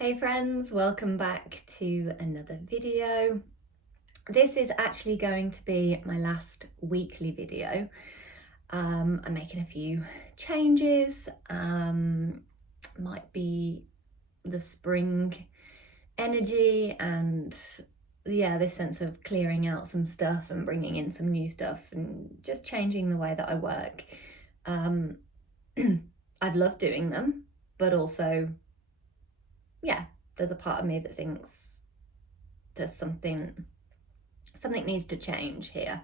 Hey friends, welcome back to another video. This is actually going to be my last weekly video. I'm making a few changes. Might be the spring energy and this sense of clearing out some stuff and bringing in some new stuff and just changing the way that I work. I've loved doing them, but also there's a part of me that thinks there's something needs to change here.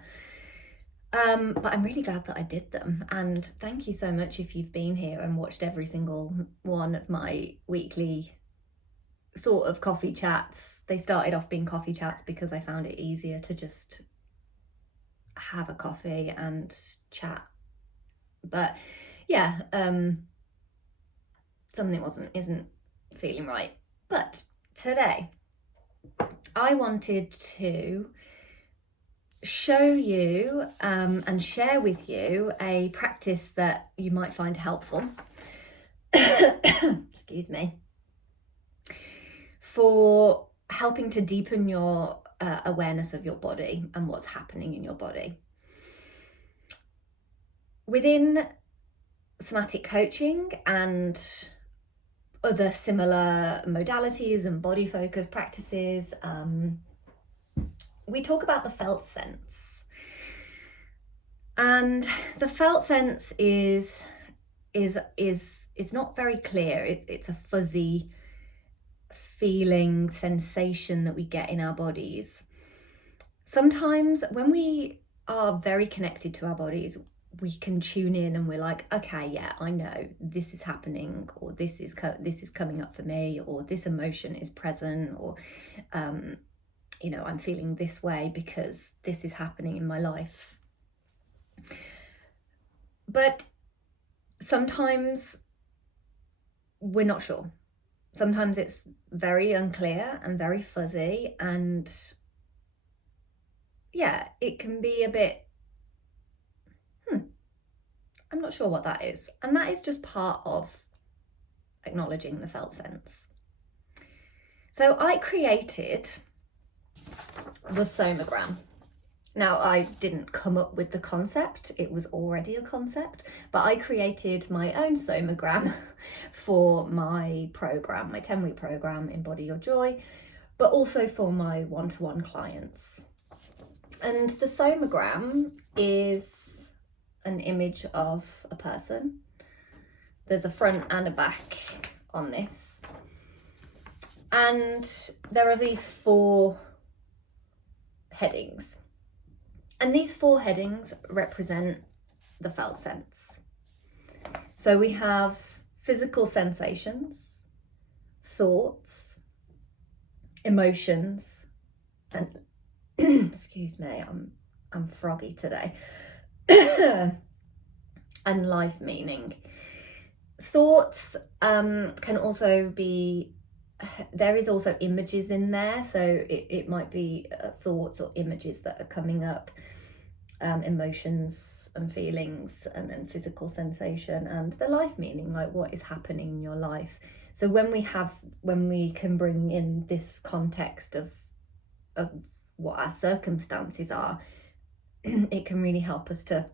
But I'm really glad that I did them, and thank you so much if you've been here and watched every single one of my weekly sort of coffee chats. They started off being coffee chats because I found it easier to just have a coffee and chat, but something isn't feeling right. But today I wanted to show you and share with you a practice that you might find helpful excuse me, for helping to deepen your awareness of your body and what's happening in your body. Within somatic coaching and other similar modalities and body focus practices, we talk about the felt sense. And the felt sense is it's not very clear. It's a fuzzy feeling, sensation that we get in our bodies. Sometimes when we are very connected to our bodies, we can tune in and we're like, okay, yeah, I know this is happening, or this is coming up for me, or this emotion is present, or I'm feeling this way because this is happening in my life. But sometimes we're not sure. Sometimes it's very unclear and very fuzzy, and it can be a bit, I'm not sure what that is. And that is just part of acknowledging the felt sense. So I created the Somagram. Now, I didn't come up with the concept, it was already a concept, but I created my own Somagram for my program, my 10-week program, Embody Your Joy, but also for my one-to-one clients. And the Somagram is an image of a person. There's a front and a back on this. And there are these 4 headings. And these 4 headings represent the felt sense. So we have physical sensations, thoughts, emotions, and excuse me, I'm froggy today. And life meaning. Thoughts can also be, there is also images in there, so it might be thoughts or images that are coming up, emotions and feelings, and then physical sensation and the life meaning, like what is happening in your life. So when we can bring in this context of what our circumstances are, it can really help us to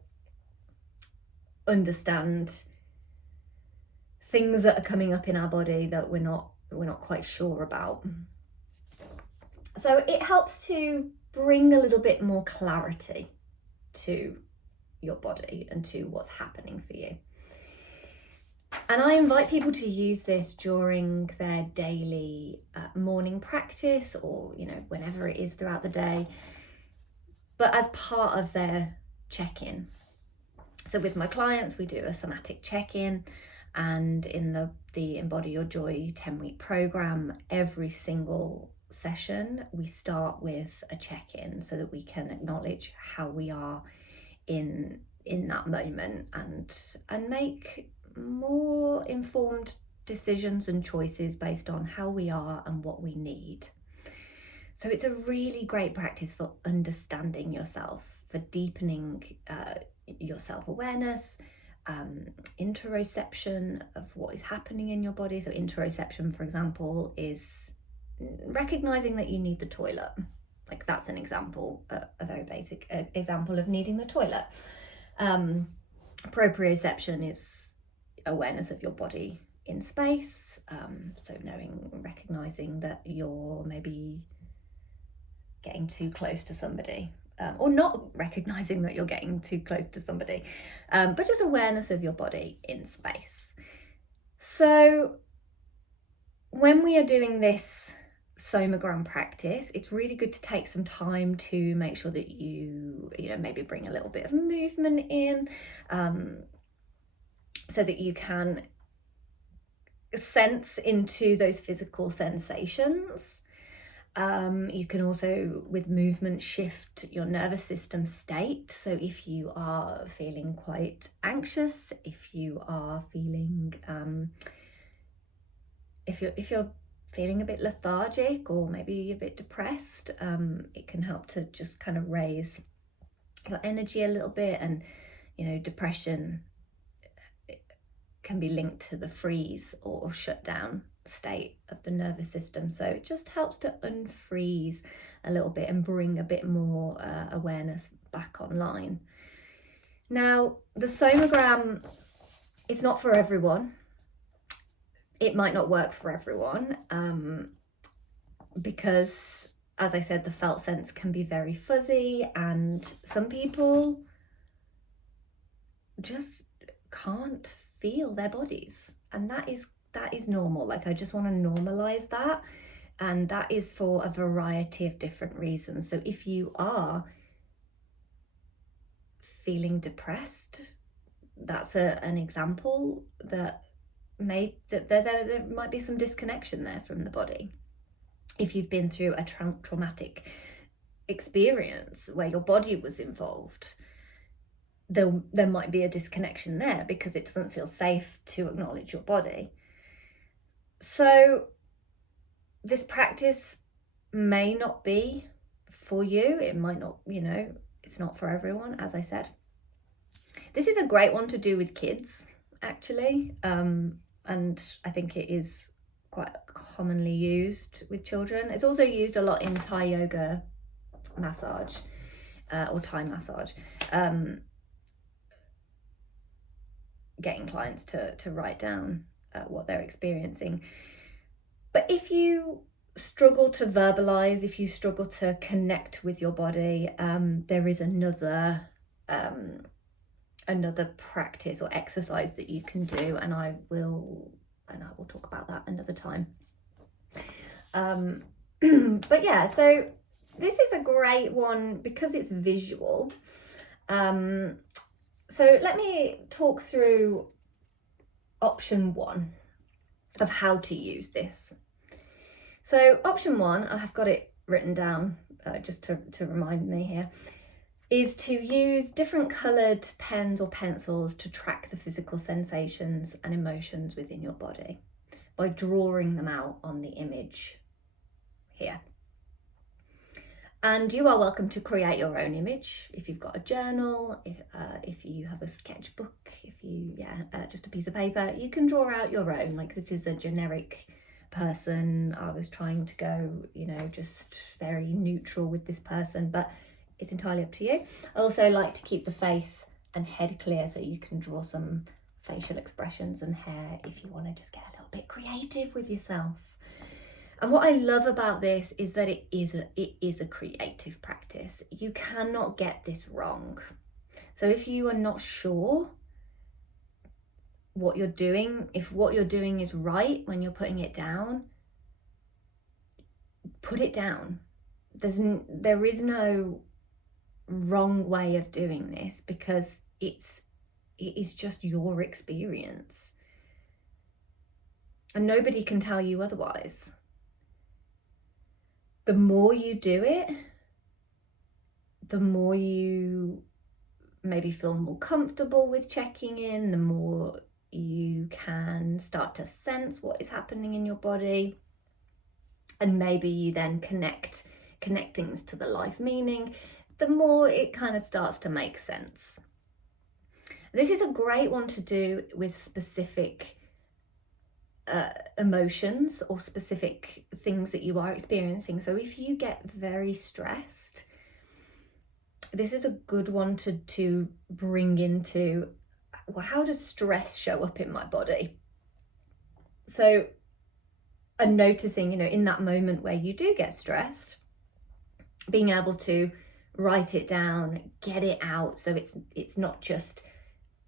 understand things that are coming up in our body that we're not quite sure about. So it helps to bring a little bit more clarity to your body and to what's happening for you. And I invite people to use this during their daily morning practice, or whenever it is throughout the day, but as part of their check-in. So with my clients, we do a somatic check-in, and in the Embody Your Joy 10-week program, every single session we start with a check-in so that we can acknowledge how we are in that moment and make more informed decisions and choices based on how we are and what we need. So it's a really great practice for understanding yourself, for deepening your self-awareness, interoception of what is happening in your body. So interoception, for example, is recognizing that you need the toilet. Like that's an example, a very basic example of needing the toilet. Proprioception is awareness of your body in space. So recognizing that you're maybe getting too close to somebody, or not recognizing that you're getting too close to somebody, but just awareness of your body in space. So when we are doing this somagram practice, it's really good to take some time to make sure that you maybe bring a little bit of movement in, so that you can sense into those physical sensations. You can also, with movement, shift your nervous system state. So if you are feeling quite anxious, if you are feeling, if you're feeling a bit lethargic or maybe a bit depressed, it can help to just kind of raise your energy a little bit. And depression can be linked to the freeze or shut down state of the nervous system. So it just helps to unfreeze a little bit and bring a bit more awareness back online. Now, the somagram is not for everyone. It might not work for everyone, because, as I said, the felt sense can be very fuzzy, and some people just can't feel their bodies, and that is normal. Like, I just want to normalize that, and that is for a variety of different reasons. So if you are feeling depressed, that's an example that there might be some disconnection there from the body. If you've been through a traumatic experience where your body was involved, there might be a disconnection there because it doesn't feel safe to acknowledge your body. So this practice may not be for you. It might not, it's not for everyone, as I said. This is a great one to do with kids, actually. And I think it is quite commonly used with children. It's also used a lot in Thai yoga massage, or Thai massage. Getting clients to write down what they're experiencing. But if you struggle to verbalize, if you struggle to connect with your body, there is another practice or exercise that you can do, and I will talk about that another time. But yeah, so this is a great one because it's visual. So let me talk through option 1 of how to use this. So option 1, I have got it written down just to remind me here, is to use different coloured pens or pencils to track the physical sensations and emotions within your body by drawing them out on the image here. And you are welcome to create your own image if you've got a journal, if you have a sketchbook, just a piece of paper, you can draw out your own. Like, this is a generic person. I was trying to go, just very neutral with this person, but it's entirely up to you. I also like to keep the face and head clear, so you can draw some facial expressions and hair if you want to just get a little bit creative with yourself. And what I love about this is that it is a creative practice. You cannot get this wrong. So if you are not sure what you're doing, if what you're doing is right when you're putting it down, put it down. There is no wrong way of doing this, because it is just your experience, and nobody can tell you otherwise. The more you do it, the more you maybe feel more comfortable with checking in, the more you can start to sense what is happening in your body, and maybe you then connect things to the life meaning, the more it kind of starts to make sense. This is a great one to do with specific emotions or specific things that you are experiencing. So if you get very stressed, this is a good one to bring into, well, how does stress show up in my body? So, and noticing, in that moment where you do get stressed, being able to write it down, get it out, so it's not just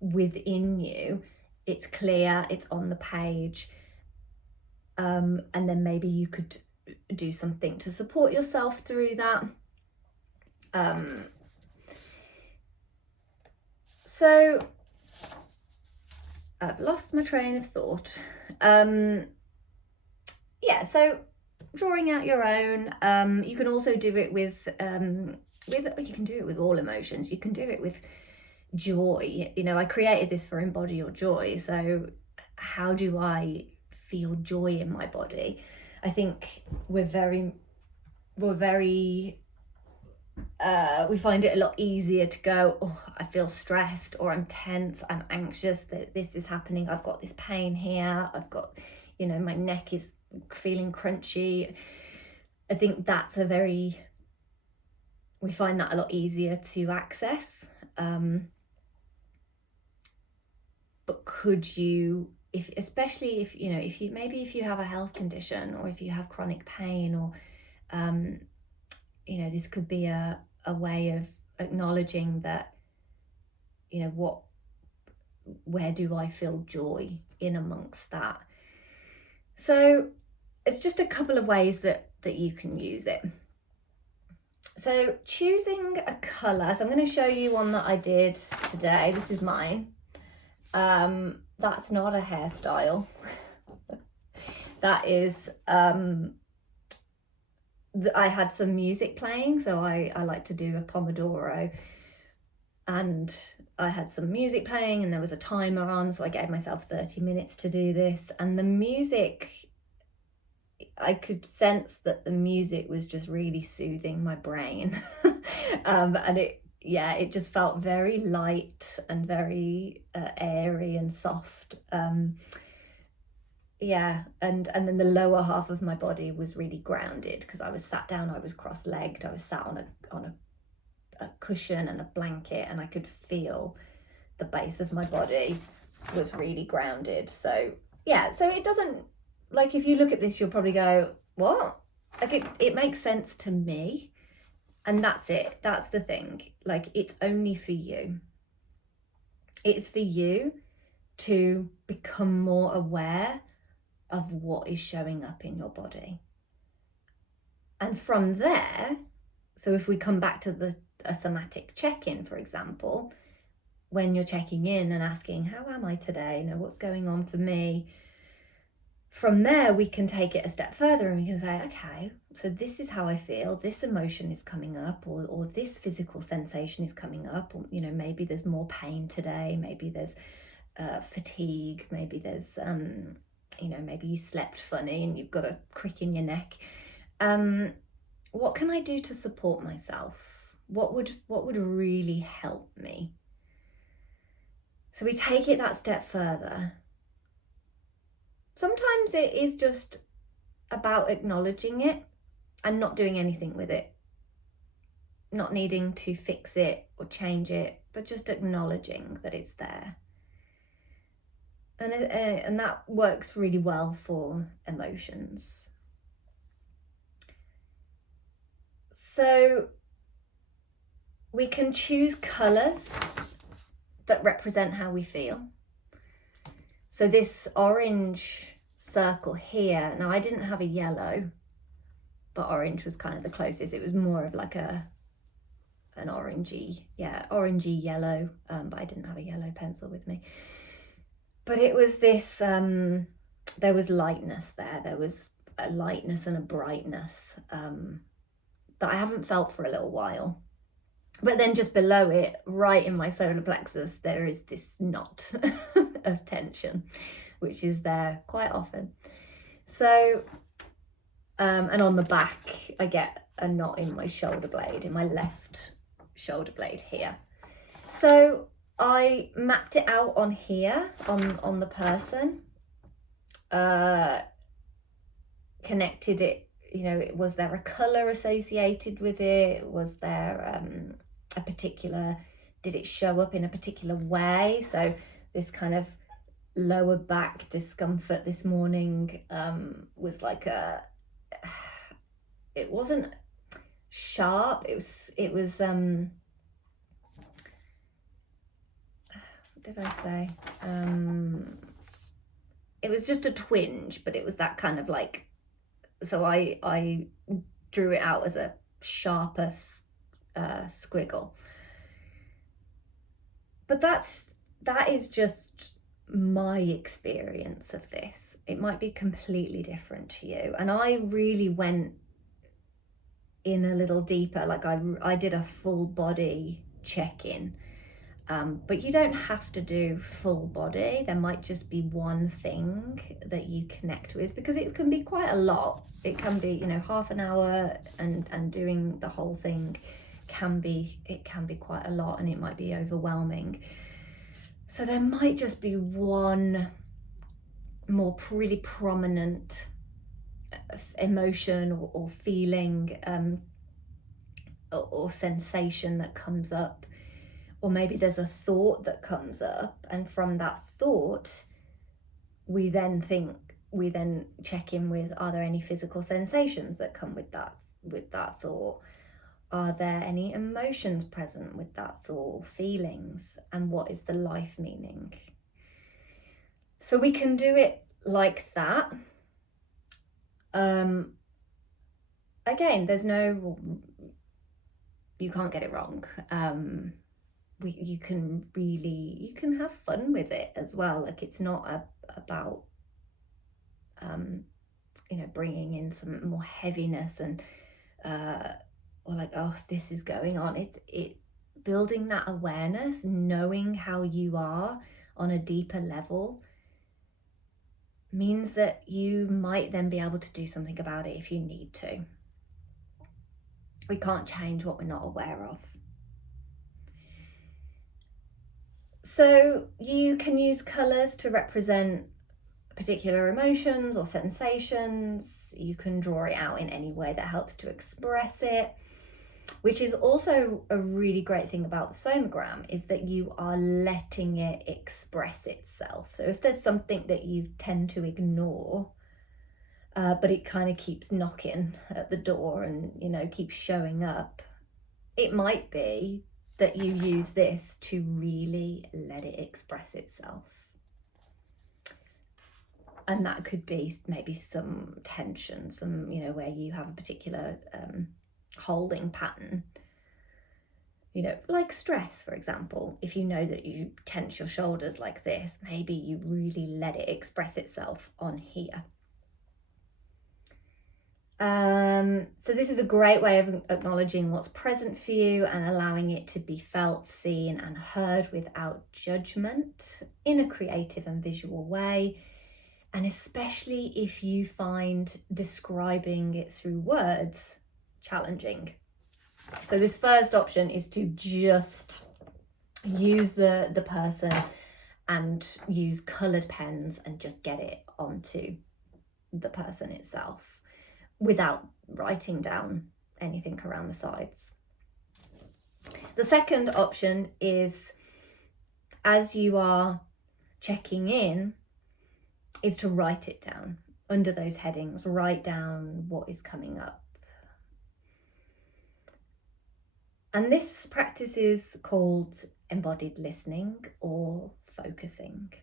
within you, it's clear, it's on the page, and then maybe you could do something to support yourself through that. So I've lost my train of thought. Yeah, so drawing out your own. You can also do it with you can do it with all emotions. You can do it with joy. I created this for Embody Your Joy. So how do I feel joy in my body? I think we find it a lot easier to go, oh, I feel stressed, or I'm tense, I'm anxious, that this is happening, I've got this pain here, I've got, my neck is feeling crunchy. I think we find that a lot easier to access. But could you, especially if you have a health condition, or if you have chronic pain, or this could be a way of acknowledging that, where do I feel joy in amongst that? So it's just a couple of ways that you can use it. So choosing a colour. So I'm going to show you one that I did today. This is mine. That's not a hairstyle. That is, I had some music playing. So I like to do a Pomodoro, and I had some music playing and there was a timer on. So I gave myself 30 minutes to do this. And the music, I could sense that the music was just really soothing my brain. And it just felt very light and very airy and soft. And then the lower half of my body was really grounded, because I was sat down, I was cross-legged, I was sat on a cushion and a blanket, and I could feel the base of my body was really grounded. So it doesn't, like, if you look at this, you'll probably go, what? Like, it makes sense to me. And that's it. That's the thing. Like, it's only for you. It's for you to become more aware of what is showing up in your body. And from there, so if we come back to a somatic check-in, for example, when you're checking in and asking, how am I today? What's going on for me? From there, we can take it a step further, and we can say, okay, so this is how I feel, this emotion is coming up, or this physical sensation is coming up, or, maybe there's more pain today, maybe there's fatigue, maybe there's, maybe you slept funny and you've got a crick in your neck. What can I do to support myself? What would really help me? So we take it that step further. Sometimes it is just about acknowledging it and not doing anything with it. Not needing to fix it or change it, but just acknowledging that it's there. And that works really well for emotions. So we can choose colours that represent how we feel. So this orange circle here, now I didn't have a yellow, but orange was kind of the closest. It was more of like an orangey yellow, but I didn't have a yellow pencil with me. But it was this, there was lightness there. There was a lightness and a brightness that I haven't felt for a little while. But then just below it, right in my solar plexus, there is this knot of tension, which is there quite often. So, and on the back, I get a knot in my shoulder blade, in my left shoulder blade here. So I mapped it out on here, on the person, connected it, was there a colour associated with it? Was there a particular, did it show up in a particular way? So this kind of lower back discomfort this morning was like it wasn't sharp, it was what did I say? It was just a twinge, but it was that kind of like, so I drew it out as a sharper squiggle. But that is just my experience of this. It might be completely different to you. And I really went in a little deeper, like I did a full body check-in. But you don't have to do full body. There might just be one thing that you connect with, because it can be quite a lot. It can be, half an hour, and doing the whole thing can be quite a lot, and it might be overwhelming. So there might just be one more really prominent emotion or feeling or sensation that comes up. Or maybe there's a thought that comes up, and from that thought, we then check in with, are there any physical sensations that come with that thought? Are there any emotions present with that thought, feelings? And what is the life meaning? So we can do it like that. Again, you can't get it wrong. You can have fun with it as well. Like, it's not about bringing in some more heaviness and or like, oh, this is going on. It building that awareness, knowing how you are on a deeper level, means that you might then be able to do something about it if you need to. We can't change what we're not aware of. So you can use colours to represent particular emotions or sensations. You can draw it out in any way that helps to express it, which is also a really great thing about the somagram, is that you are letting it express itself. So if there's something that you tend to ignore, but it kind of keeps knocking at the door and, keeps showing up, it might be that you use this to really let it express itself. And that could be maybe some tension, some, where you have a particular holding pattern, like stress, for example. If you know that you tense your shoulders like this, maybe you really let it express itself on here. So this is a great way of acknowledging what's present for you and allowing it to be felt, seen and heard without judgment, in a creative and visual way. And especially if you find describing it through words challenging. So this first option is to just use the person and use coloured pens and just get it onto the person itself, without writing down anything around the sides. The second option is, as you are checking in, is to write it down under those headings. Write down what is coming up. And this practice is called embodied listening or focusing.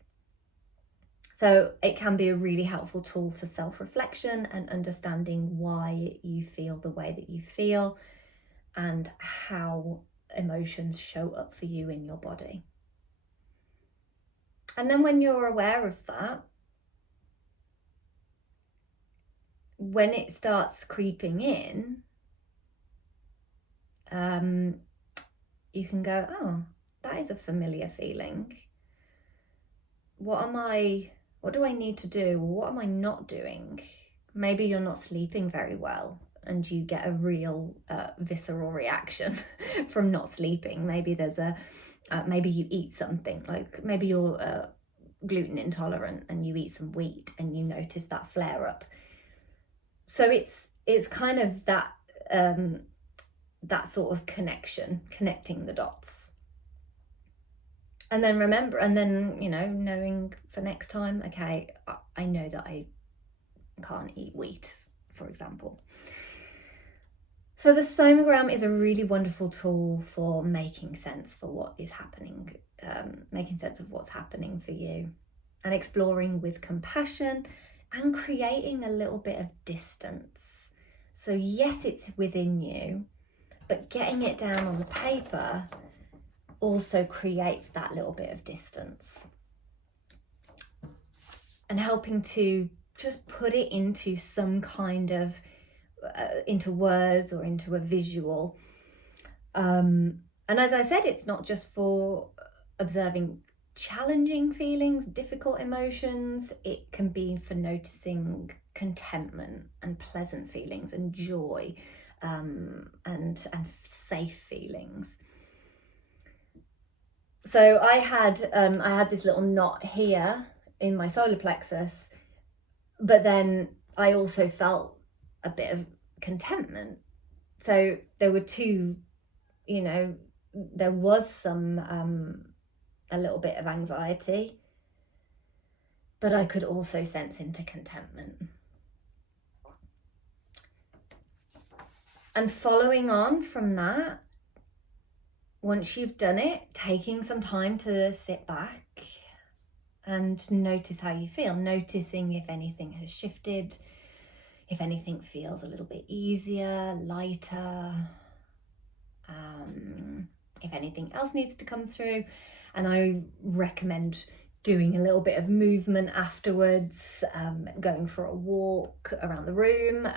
So it can be a really helpful tool for self-reflection and understanding why you feel the way that you feel and how emotions show up for you in your body. And then when you're aware of that, when it starts creeping in, you can go, oh, that is a familiar feeling. What do I need to do? What am I not doing? Maybe you're not sleeping very well and you get a real visceral reaction from not sleeping. Maybe there's a Maybe you eat something, like maybe you're gluten intolerant and you eat some wheat and you notice that flare up. So it's kind of that that sort of connecting the dots. And then remember, and then, you know, knowing for next time, okay, I know that I can't eat wheat, for example. So the somagram is a really wonderful tool for making sense for what is happening, making sense of what's happening for you, and exploring with compassion and creating a little bit of distance. So yes, it's within you, but getting it down on the paper also creates that little bit of distance, and helping to just put it into some kind of into words or into a visual. And as I said, it's not just for observing challenging feelings, difficult emotions. It can be for noticing contentment and pleasant feelings and joy, and safe feelings. So I had this little knot here in my solar plexus, but then I also felt a bit of contentment. So there were two, you know, there was some a little bit of anxiety, but I could also sense into contentment. And following on from that, once you've done it, taking some time to sit back and notice how you feel, noticing if anything has shifted, if anything feels a little bit easier, lighter, if anything else needs to come through. And I recommend doing a little bit of movement afterwards, going for a walk around the room,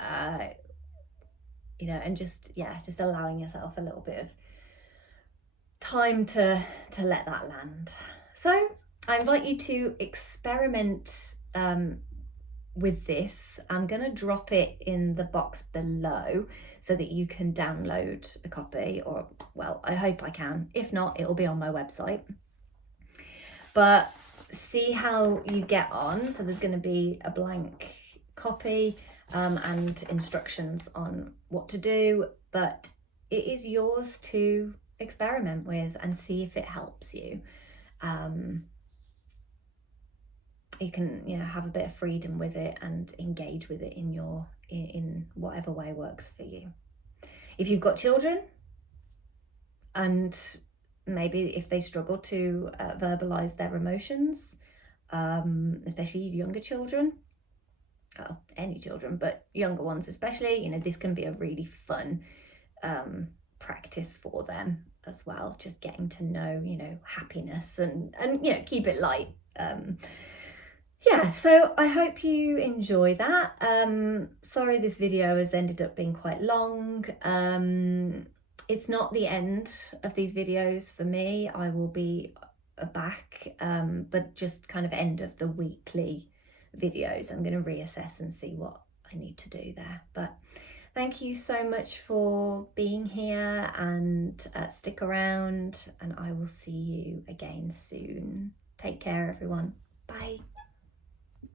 you know, and just allowing yourself a little bit of time to let that land. So I invite you to experiment with this. I'm going to drop it in the box below so that you can download a copy, or, well, I hope I can. If not, it'll be on my website. But see how you get on. So there's going to be a blank copy and instructions on what to do, but it is yours to experiment with and see if it helps you. You can, you know, have a bit of freedom with it and engage with it in whatever way works for you. If you've got children, and maybe if they struggle to verbalize their emotions, especially younger children, any children, but younger ones especially, you know, this can be a really fun practice for them as well, just getting to know, you know, happiness and you know, keep it light. Yeah, so I hope you enjoy that. Sorry this video has ended up being quite long. It's not the end of these videos for me. I will be back, but just kind of end of the weekly videos. I'm going to reassess and see what I need to do there. But thank you so much for being here, and stick around, and I will see you again soon. Take care, everyone. Bye.